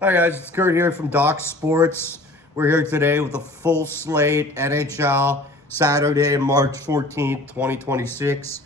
Hi guys, it's Kurt here from Doc Sports. We're here today with a full slate NHL Saturday, March 14th, 2026.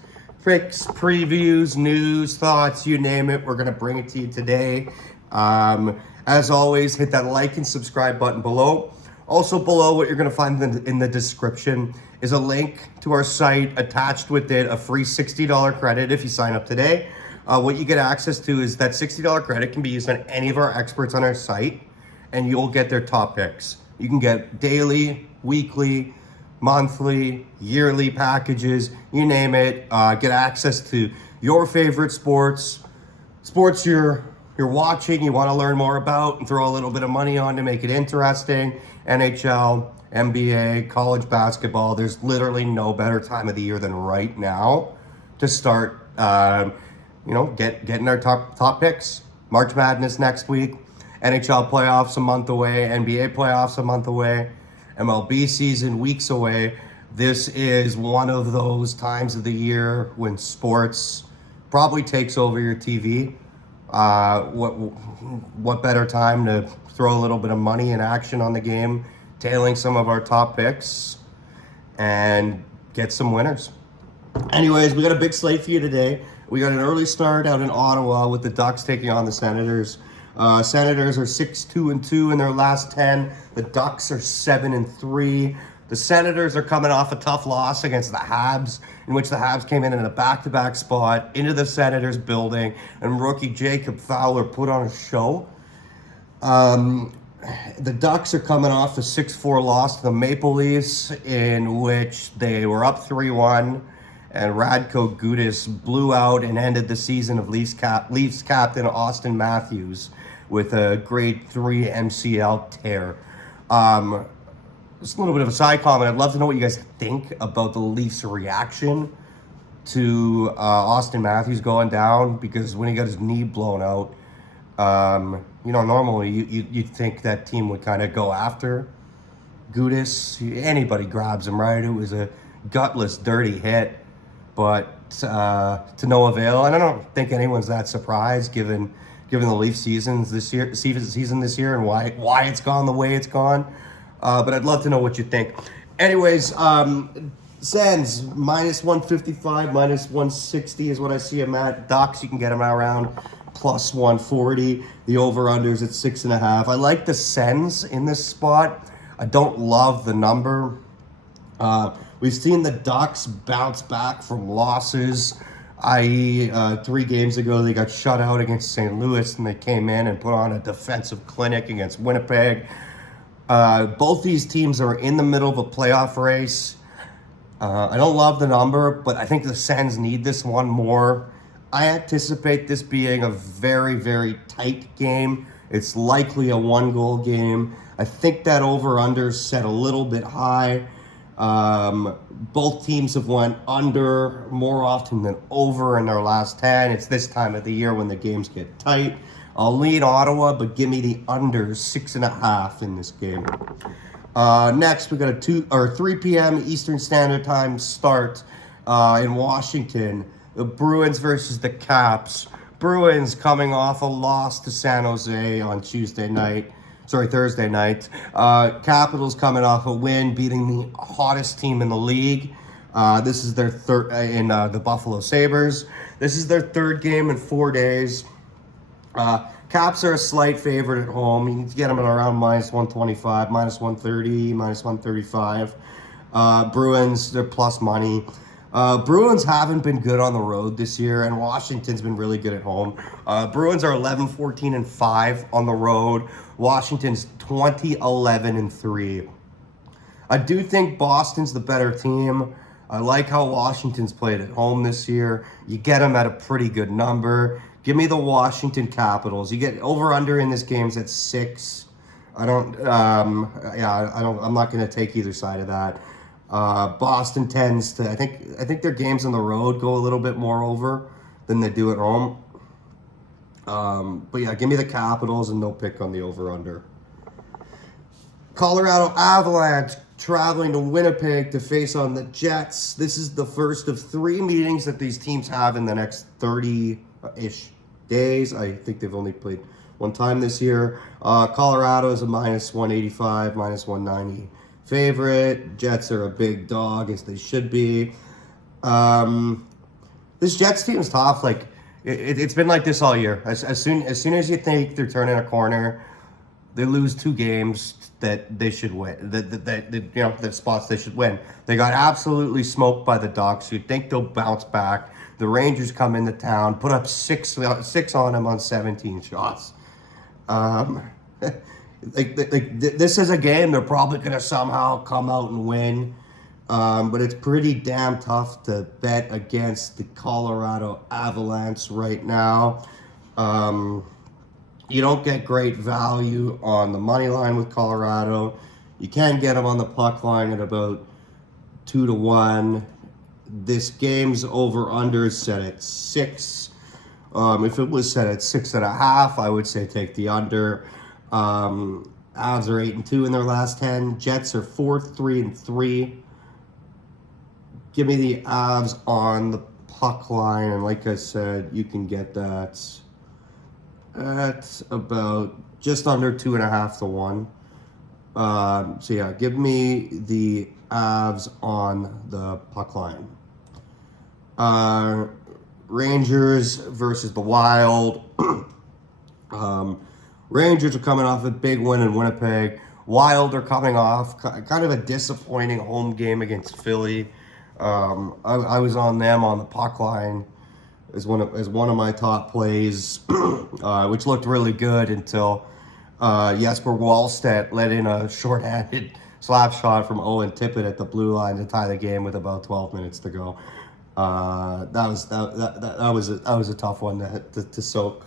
Picks, previews, news, thoughts, you name it. We're going to bring it to you today. As always, hit that like and subscribe button below. Also below, what you're going to find in the description is a link to our site, attached with it a free $60 credit if you sign up today. What you get access to is that $60 credit can be used on any of our experts on our site, and you'll get their top picks. You can get daily, weekly, monthly, yearly packages, you name it. Get access to your favorite sports you're watching, you want to learn more about, and throw a little bit of money on to make it interesting. NHL, NBA, college basketball. There's literally no better time of the year than right now to start. Getting our top picks. March Madness next week, NHL playoffs a month away, NBA playoffs a month away, MLB season weeks away. This is one of those times of the year when sports probably takes over your TV. What better time to throw a little bit of money and action on the game, tailing some of our top picks, and get some winners. Anyways, we got a big slate for you today. We got an early start out in Ottawa with the Ducks taking on the Senators. Senators are 6-2-2 in their last 10. The Ducks are 7-3. The Senators are coming off a tough loss against the Habs, in which the Habs came in a back-to-back spot into the Senators building, and rookie Jacob Fowler put on a show. The Ducks are coming off a 6-4 loss to the Maple Leafs, in which they were up 3-1, and Radko Gudas blew out and ended the season of Leafs captain Austin Matthews with a grade 3 MCL tear. Just a little bit of a side comment. I'd love to know what you guys think about the Leafs' reaction to Austin Matthews going down, because when he got his knee blown out, normally you'd think that team would kind of go after Gudas. Anybody grabs him, right? It was a gutless, dirty hit, but to no avail. And I don't think anyone's that surprised given the Leaf season this year, and why it's gone the way it's gone. But I'd love to know what you think. Anyways, Sens minus 155, minus 160 is what I see them at. Ducks, you can get them around plus 140. The over-under's at 6.5. I like the Sens in this spot. I don't love the number. We've seen the Ducks bounce back from losses, i.e. 3 games ago they got shut out against St. Louis, and they came in and put on a defensive clinic against Winnipeg. Both these teams are in the middle of a playoff race. I don't love the number, but I think the Sens need this one more. I anticipate this being a very, very tight game. It's likely a 1-goal game. I think that over-under is set a little bit high. Both teams have went under more often than over in their last 10. It's this time of the year when the games get tight. I'll lead Ottawa, but give me the under 6.5 in this game. Next, we got a 3 p.m. Eastern Standard Time start in Washington. The Bruins versus the Caps. Bruins coming off a loss to San Jose on Thursday night. Capitals coming off a win, beating the hottest team in the league. This is their third in the Buffalo Sabres. This is their third game in 4 days. Caps are a slight favorite at home. You can get them at around minus 125, minus 130, minus 135. Bruins, they're plus money. Bruins haven't been good on the road this year, and Washington's been really good at home. Bruins are 11-14-5 on the road. Washington's 20-11-3. I do think Boston's the better team. I like how Washington's played at home this year. You get them at a pretty good number. Give me the Washington Capitals. You get over/under in this game's at 6. I'm not going to take either side of that. Boston tends to, I think their games on the road go a little bit more over than they do at home. But yeah, give me the Capitals and no pick on the over/under. Colorado Avalanche traveling to Winnipeg to face on the Jets. This is the first of 3 meetings that these teams have in the next 30-ish days. I think they've only played one time this year. Colorado is a minus 185, minus 190 favorite. Jets are a big dog, as they should be. This Jets team is tough. Like it's been like this all year. As soon as you think they're turning a corner, they lose 2 games that they should win. The spots they should win. They got absolutely smoked by the Ducks. You'd think they'll bounce back. The Rangers come into town, put up six on them on 17 shots. This is a game they're probably gonna somehow come out and win. But it's pretty damn tough to bet against the Colorado Avalanche right now. You don't get great value on the money line with Colorado. You can get them on the puck line at about 2-1. This game's over/under is set at 6. If it was set at 6.5, I would say take the under. Avs are 8-2 in their last 10. Jets are 4-3-3. Give me the Avs on the puck line, and like I said, you can get that at about just under 2.5-1. So yeah, give me the Avs on the puck line. Rangers versus the Wild. Rangers are coming off a big win in Winnipeg. Wild are coming off kind of a disappointing home game against Philly. I was on them on the puck line as one of my top plays, which looked really good until Jesper Wallstedt let in a shorthanded slap shot from Owen Tippett at the blue line to tie the game with about 12 minutes to go. That was a tough one to soak.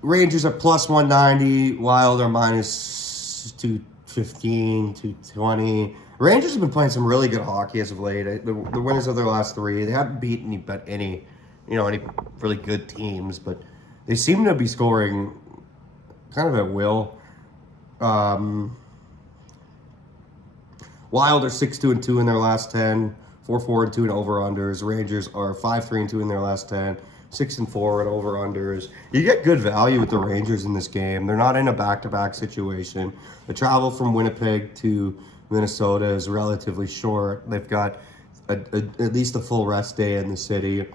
Rangers are plus 190. Wild are minus 215, 220. Rangers have been playing some really good hockey as of late. The winners of their last 3. They haven't beaten any really good teams, but they seem to be scoring kind of at will. Wild are 6-2-2 in their last 10, 4-4-2 in over-unders. Rangers are 5-3-2 in their last 10, 6-4 in over-unders. You get good value with the Rangers in this game. They're not in a back-to-back situation. The travel from Winnipeg to Minnesota is relatively short. They've got at least a full rest day in the city.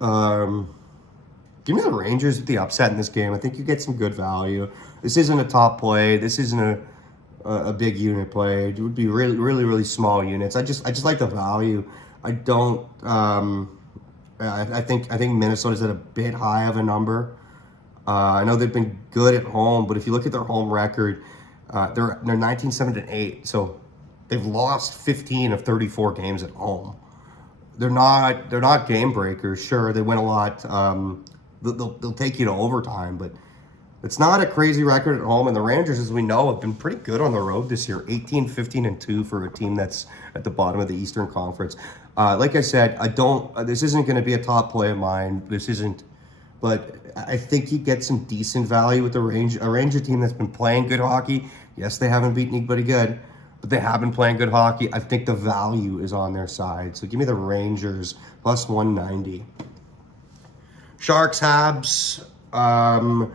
Give me the Rangers with the upset in this game. I think you get some good value. This isn't a top play. This isn't a big unit play. It would be really, really, really small units. I just like the value. I don't. I think Minnesota's at a bit high of a number. I know they've been good at home, but if you look at their home record, they're 19-7-8, so they've lost 15 of 34 games at home. They're not game breakers. Sure, they win a lot. They'll take you to overtime, but it's not a crazy record at home. And the Rangers, as we know, have been pretty good on the road this year. 18-15-2 for a team that's at the bottom of the Eastern Conference. Like I said, this isn't going to be a top play of mine. This isn't. But I think you get some decent value with a Ranger team that's been playing good hockey. Yes, they haven't beaten anybody good, but they have been playing good hockey. I think the value is on their side. So give me the Rangers plus 190. Sharks, Habs. Habs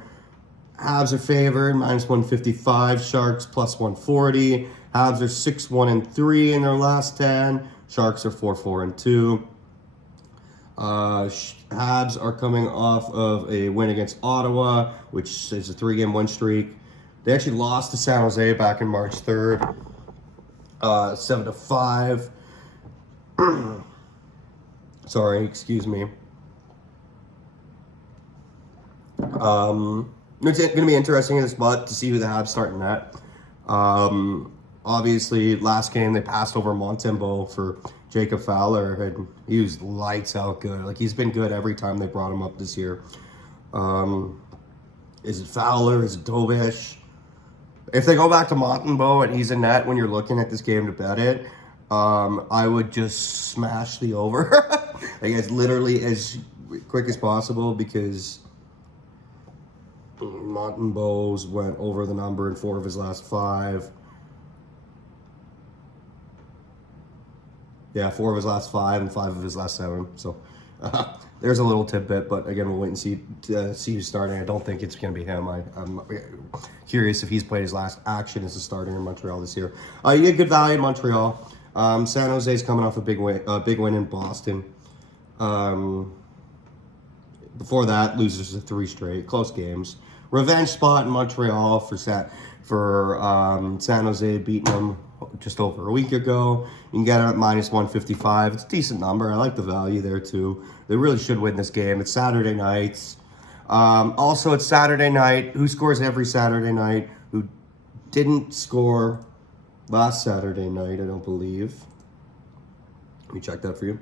are favored, minus 155. Sharks plus 140. Habs are 6-1-3 in their last 10. Sharks are 4-4-2. Habs are coming off of a win against Ottawa, which is a 3-game win streak. They actually lost to San Jose back in March 3rd, 7-5. Sorry, excuse me. It's going to be interesting in this spot to see who the Habs starting at. Obviously, last game they passed over Montembeault for Jacob Fowler, and he was lights out good. Like, he's been good every time they brought him up this year. Is it Fowler? Is it Dobish? If they go back to Montembeault and he's in net when you're looking at this game to bet it, I would just smash the over. I guess literally as quick as possible, because Montembeault's went over the number in 4 of his last 5. Yeah, 4 of his last 5 and 5 of his last 7. So There's a little tidbit, but again, we'll wait and see who's starting. I don't think it's going to be him. I'm curious if he's played his last action as a starter in Montreal this year. You get good value in Montreal. San Jose's coming off a big win in Boston. Before that, loses to 3 straight close games. Revenge spot in Montreal for San Jose, beating them just over a week ago. You can get it at -155. It's a decent number. I like the value there too. They really should win this game. It's Saturday nights. Also, it's Saturday night. Who scores every Saturday night? Who didn't score last Saturday night, I don't believe. Let me check that for you.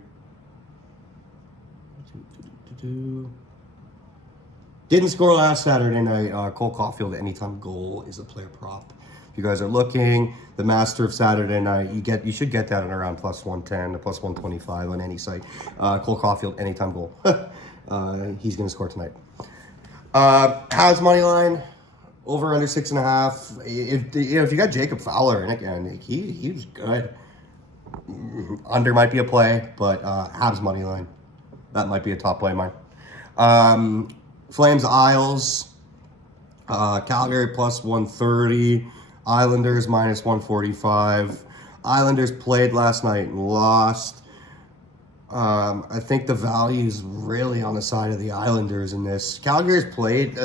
Didn't score last Saturday night. Cole Caulfield, anytime goal is a player prop. If you guys are looking, the master of Saturday night, you should get that at around +110 to +125 on any site. Cole Caulfield, anytime goal. He's going to score tonight. Habs money line over under 6.5. If you got Jacob Fowler, and again, he was good. Under might be a play, but Habs money line, that might be a top play of mine. Flames Isles, Calgary +130, Islanders -145. Islanders played last night and lost. I think the value is really on the side of the Islanders in this. Calgary's played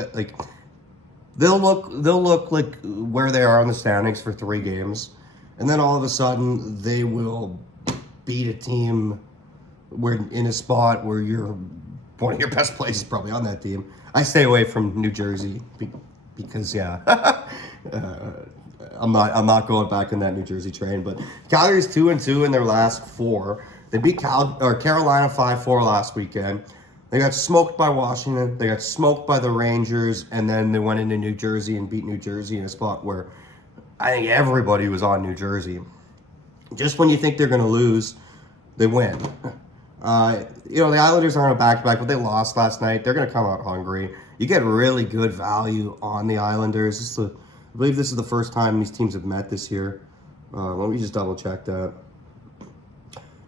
they'll look like where they are in the standings for 3 games, and then all of a sudden they will beat a team where in a spot where one of your best players is probably on that team. I stay away from New Jersey because I'm not going back in that New Jersey train. But Calgary's 2-2 in their last 4. They beat Carolina 5-4 last weekend. They got smoked by Washington. They got smoked by the Rangers, and then they went into New Jersey and beat New Jersey in a spot where I think everybody was on New Jersey. Just when you think they're going to lose, they win. The Islanders aren't a back-to-back, but they lost last night. They're going to come out hungry. You get really good value on the Islanders. I believe this is the first time these teams have met this year. Let me just double-check that.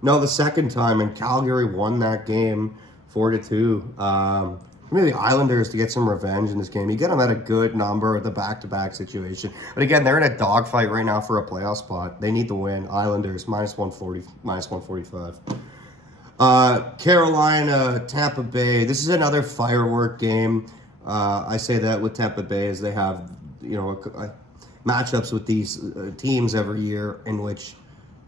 No, the second time, and Calgary won that game 4-2. Maybe the Islanders to get some revenge in this game. You get them at a good number at the back-to-back situation. But again, they're in a dogfight right now for a playoff spot. They need to win. Islanders -140, -145. Carolina, Tampa Bay. This is another firework game. I say that with Tampa Bay as they have, matchups with these teams every year in which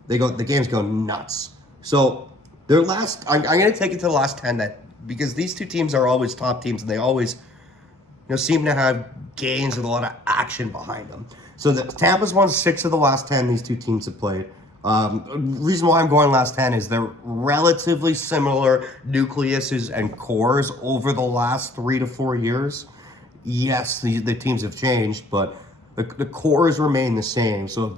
the games go nuts. So I'm going to take it to the last 10 because these two teams are always top teams and they always, seem to have games with a lot of action behind them. So Tampa's won 6 of the last 10 these two teams have played. Reason why I'm going last 10 is they're relatively similar nucleuses and cores over the last 3 to 4 years. Yes, the teams have changed, but the cores remain the same. So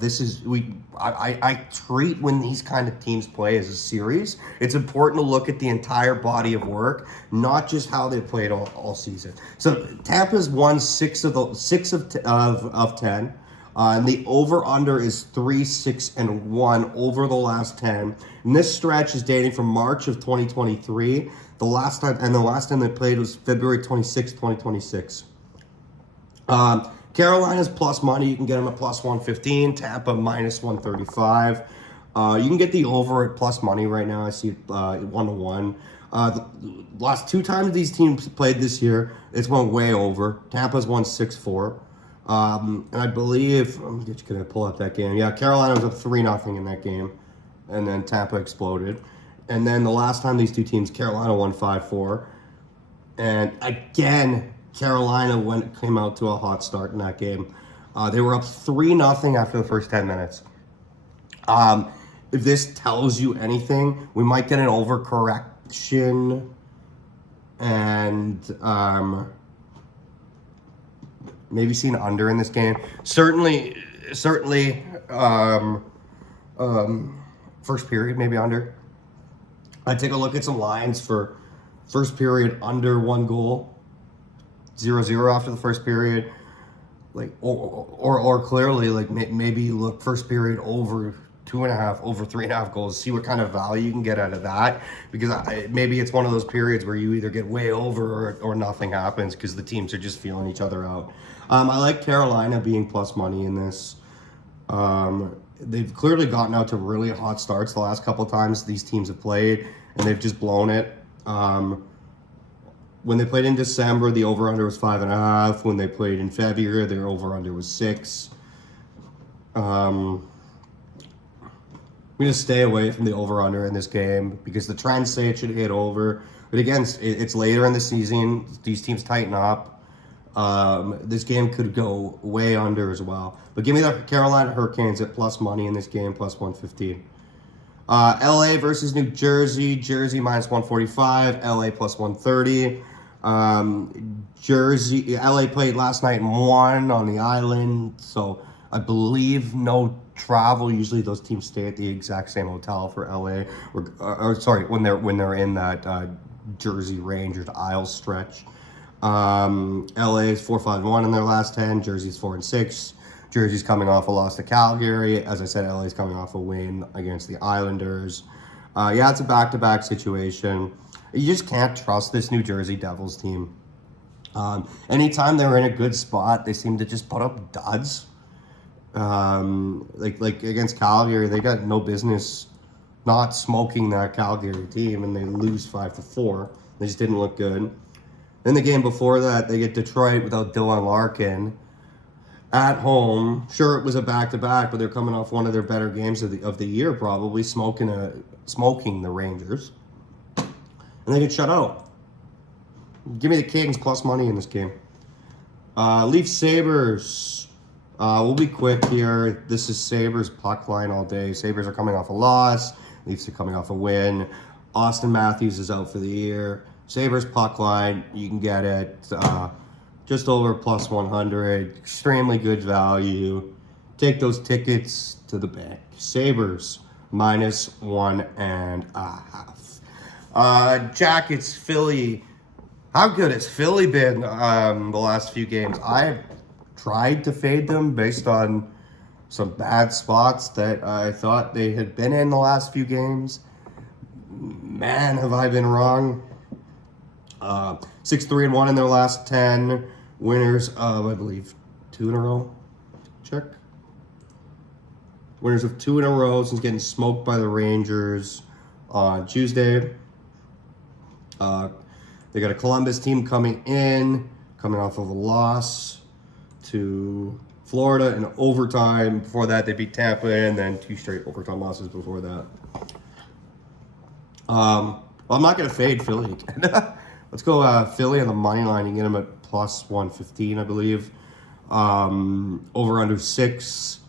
I treat when these kind of teams play as a series, it's important to look at the entire body of work, not just how they played all season. So Tampa's won 6 of 10. And the over-under is 3-6-1 over the last 10. And this stretch is dating from March of 2023. The last time they played was February 26, 2026. Carolina's plus money. You can get them at +115. Tampa -135. You can get the over at plus money right now. I see it 1-1. The last 2 times these teams played this year, it's went way over. Tampa's won 6-4. And I believe, I'm just going to pull up that game. Yeah, Carolina was up 3-0 in that game. And then Tampa exploded. And then the last time these two teams, Carolina won 5-4. And again, Carolina came out to a hot start in that game. They were up 3-0 after the first 10 minutes. If this tells you anything, we might get an overcorrection. And maybe see an under in this game. Certainly, first period, maybe under. I'd take a look at some lines for first period under 1 goal. 0-0 after the first period. Or clearly, maybe you look first period over 2.5, over 3.5 goals. See what kind of value you can get out of that, because maybe it's one of those periods where you either get way over or nothing happens because the teams are just feeling each other out. I like Carolina being plus money in this. They've clearly gotten out to really hot starts the last couple times these teams have played, and they've just blown it. When they played in December, the over-under was 5.5. When they played in February, their over-under was 6. I'm going to stay away from the over-under in this game because the trends say it should hit over. But again, it's later in the season. These teams tighten up. This game could go way under as well. But give me the Carolina Hurricanes at plus money in this game, plus 115. LA versus New Jersey. Jersey minus 145. LA plus 130. LA played last night and won on the island. So I believe no travel. Usually those teams stay at the exact same hotel for LA. When they're in that Jersey Rangers Isle stretch. LA is 4-5-1 in their last 10. Jersey's 4-6. Jersey's coming off a loss to Calgary. As I said, LA's coming off a win against the Islanders. It's a back-to-back situation. You just can't trust this New Jersey Devils team. Anytime they're in a good spot, they seem to just put up duds. Like against Calgary, they got no business not smoking that Calgary team, and they lose 5-4. They just didn't look good. In the game before that, they get Detroit without Dylan Larkin at home. Sure, it was a back-to-back, but they're coming off one of their better games of the year, probably smoking the Rangers, and they get shut out. Give me the Kings plus money in this game. Leafs Sabres. We'll be quick here. This is Sabres puck line all day. Sabres are coming off a loss. Leafs are coming off a win. Austin Matthews is out for the year. Sabres puck line, you can get it just over plus 100. Extremely good value. Take those tickets to the bank. Sabres minus 1.5. Jackets, Philly. How good has Philly been the last few games? I've tried to fade them based on some bad spots that I thought they had been in the last few games. Man, have I been wrong. 6-3-1 in their last 10. Winners of, I believe, 2 in a row. Check. Winners of 2 in a row since getting smoked by the Rangers on Tuesday. They got a Columbus team coming off of a loss to Florida in overtime. Before that, they beat Tampa, and then 2 straight overtime losses before that. Well, I'm not going to fade Philly again. Let's go Philly on the money line. You can get them at plus 115, I believe. Over under 6.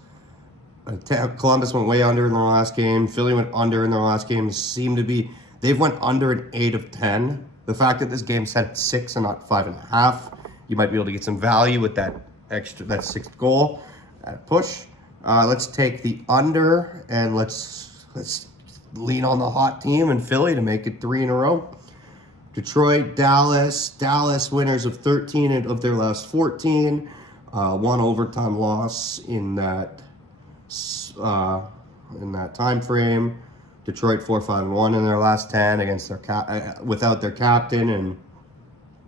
Columbus went way under in their last game. Philly went under in their last game. They've went under an 8 of 10. The fact that this game's set at 6 and not 5.5, you might be able to get some value with that 6th goal at push. Let's take the under, and let's lean on the hot team in Philly to make it 3 in a row. Detroit, Dallas winners of 13 of their last 14. 1 overtime loss in that time frame. Detroit 4-5-1 in their last 10 against their without their captain, and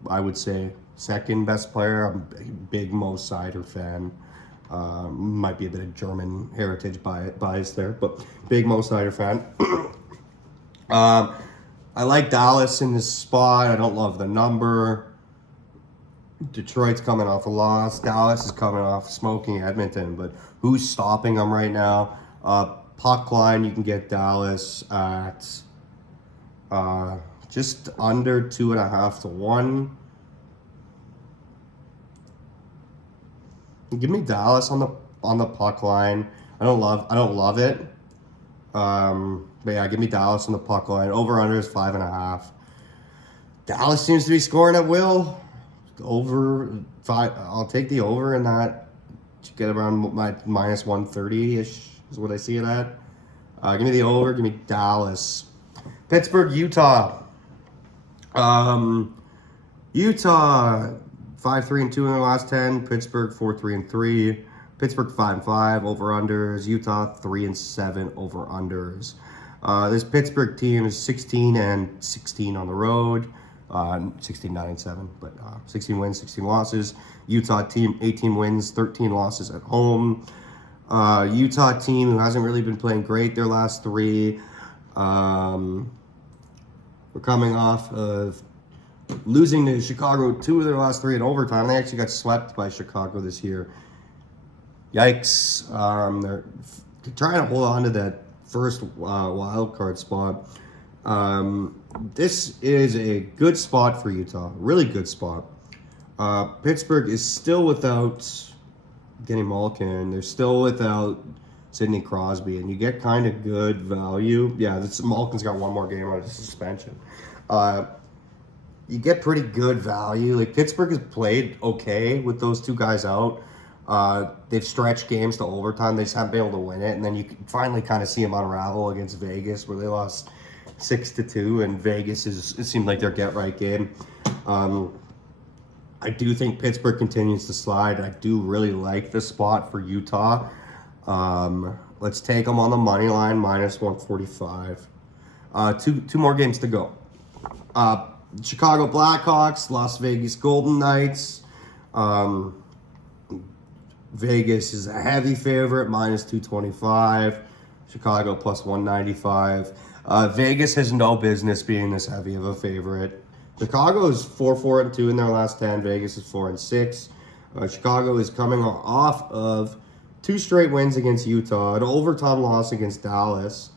I would say second best player. I'm a big Mo Seider fan. Might be a bit of German heritage bias there, but big Mo Seider fan. I like Dallas in this spot. I don't love the number. Detroit's coming off a loss. Dallas is coming off smoking Edmonton, but who's stopping them right now? Puck line, you can get Dallas at just under 2.5 to 1. Give me Dallas on the puck line. I don't love it. But yeah, give me Dallas on the puck line. Over under is 5.5. Dallas seems to be scoring at will. Over 5. I'll take the over in that. Get around my minus 130-ish is what I see it at. Give me the over. Give me Dallas. Pittsburgh, Utah. Utah 5-3-2 in the last 10. Pittsburgh 4-3-3. Pittsburgh 5-5 over-unders. Utah 3-7 over-unders. This Pittsburgh team is 16-16 on the road. 16-9-7, but 16 wins, 16 losses. Utah team 18 wins, 13 losses at home. Utah team who hasn't really been playing great their last three. We're coming off of losing to Chicago 2 of their last 3 in overtime. They actually got swept by Chicago this year. Yikes. They're trying to hold on to that first wild card spot. This is a good spot for Utah. Really good spot. Pittsburgh is still without Kenny Malkin. They're still without Sidney Crosby, and you get kind of good value. Yeah, Malkin's got one more game out of suspension. You get pretty good value. Like, Pittsburgh has played okay with those two guys out. They've stretched games to overtime. They just haven't been able to win it, and then you can finally kind of see them unravel against Vegas, where they lost 6-2, and Vegas it seemed like their get-right game. I do think Pittsburgh continues to slide. I do really like the spot for Utah. Let's take them on the money line, -145. Two more games to go. Chicago Blackhawks, Las Vegas Golden Knights. Vegas is a heavy favorite, -225. Chicago +195. Vegas has no business being this heavy of a favorite. Chicago is 4-4-2 in their last 10. Vegas is 4-6. Chicago is coming off of 2 straight wins against Utah, an overtime loss against Dallas.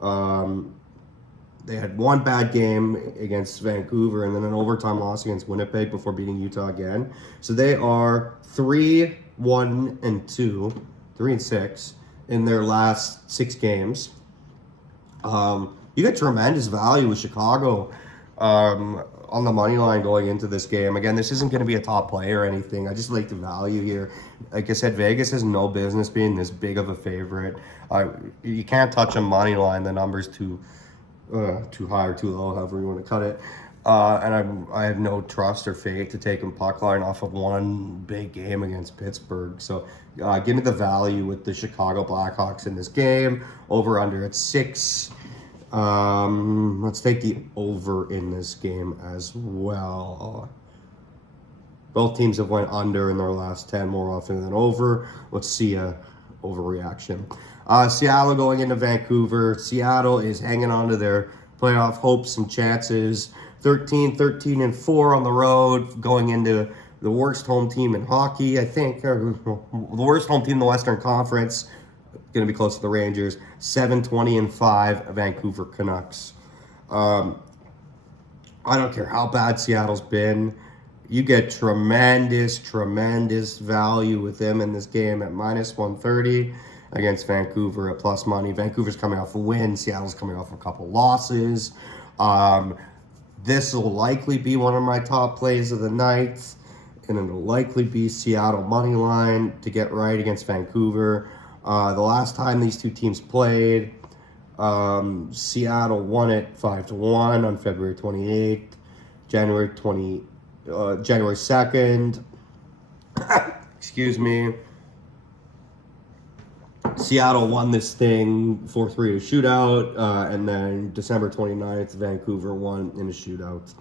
They had one bad game against Vancouver and then an overtime loss against Winnipeg before beating Utah again. So they are 3-1-2, 3-6 in their last 6 games. You get tremendous value with Chicago on the money line going into this game. Again, this isn't going to be a top play or anything. I just like the value here. Like I said, Vegas has no business being this big of a favorite. You can't touch a money line. The number's too high or too low, however you want to cut it. And I have no trust or faith to take a puck line off of one big game against Pittsburgh. So give me the value with the Chicago Blackhawks in this game. Over under at 6. Let's take the over in this game as well. Both teams have went under in their last 10 more often than over. Let's see a overreaction. Seattle going into Vancouver. Seattle is hanging on to their playoff hopes and chances. 13-4 on the road, going into the worst home team in hockey, I think. The worst home team in the Western Conference. Going to be close to the Rangers. 7-20-5 Vancouver Canucks. I don't care how bad Seattle's been. You get tremendous value with them in this game at -130 against Vancouver at plus money. Vancouver's coming off a win. Seattle's coming off a couple losses. This will likely be one of my top plays of the night, and it'll likely be Seattle money line to get right against Vancouver. The last time these two teams played, Seattle won it 5-1 on February 28th, January 2nd. Excuse me. Seattle won this thing 4-3 a shootout, and then December 29th, Vancouver won in a shootout.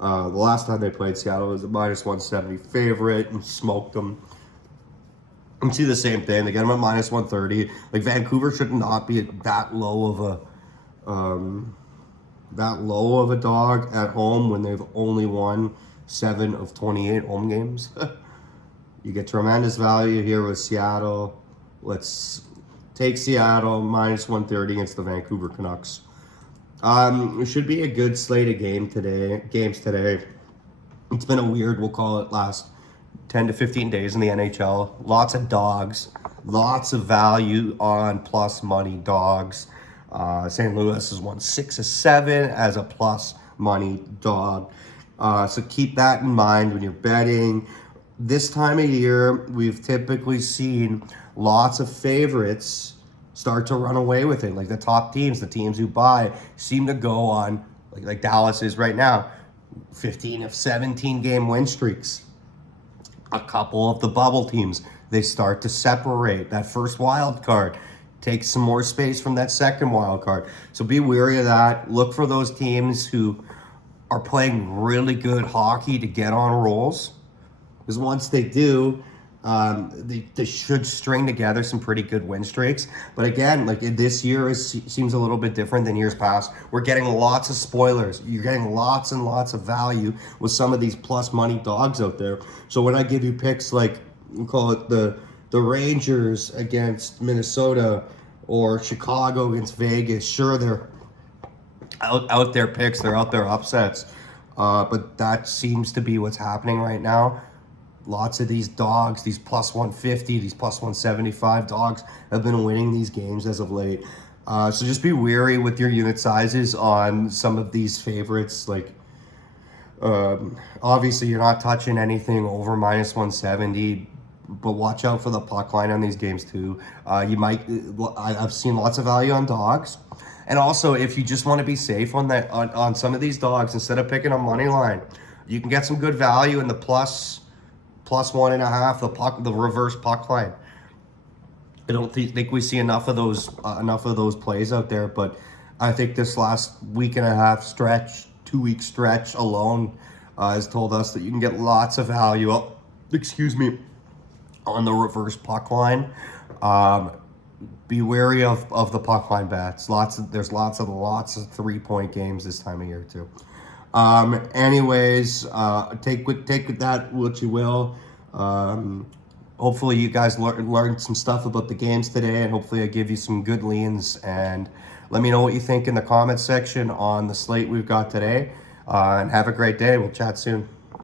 The last time they played Seattle was a -170 favorite and smoked them. And see the same thing. They get them at -130. Like, Vancouver should not be that low of a dog at home when they've only won 7 of 28 home games. You get tremendous value here with Seattle. Let's take Seattle -130 against the Vancouver Canucks. It should be a good slate of games today. It's been a weird, we'll call it, last 10 to 15 days in the NHL. Lots of dogs, lots of value on plus money dogs. St. Louis has won 6 of 7 as a plus money dog. So keep that in mind when you're betting. This time of year, we've typically seen lots of favorites start to run away with it. Like the top teams, the teams who buy, seem to go on, like Dallas is right now, 15 of 17 game win streaks. a couple of the bubble teams, they start to separate. That first wild card takes some more space from that second wild card. So be wary of that. Look for those teams who are playing really good hockey to get on rolls. Because once they do, they should string together some pretty good win streaks. But again, like this year seems a little bit different than years past. We're getting lots of spoilers. You're getting lots and lots of value with some of these plus money dogs out there. So when I give you picks like, we call it the Rangers against Minnesota or Chicago against Vegas, sure, they're out there picks, they're out there upsets. But that seems to be what's happening right now. Lots of these dogs, these plus 150, these plus 175 dogs have been winning these games as of late. So just be wary with your unit sizes on some of these favorites. Like, obviously, you're not touching anything over minus 170, but watch out for the puck line on these games too. I've seen lots of value on dogs. And also, if you just want to be safe on some of these dogs, instead of picking a money line, you can get some good value in the plus 1.5, the reverse puck line. I don't think we see enough of those plays out there, but I think this last week and a half stretch, 2-week stretch alone, has told us that you can get lots of value. On the reverse puck line. Be wary of the puck line bets. There's lots of 3-point games this time of year too. Anyways, take with that what you will. Hopefully you guys learned some stuff about the games today, and hopefully I give you some good leans. And let me know what you think in the comments section on the slate we've got today. And have a great day. We'll chat soon.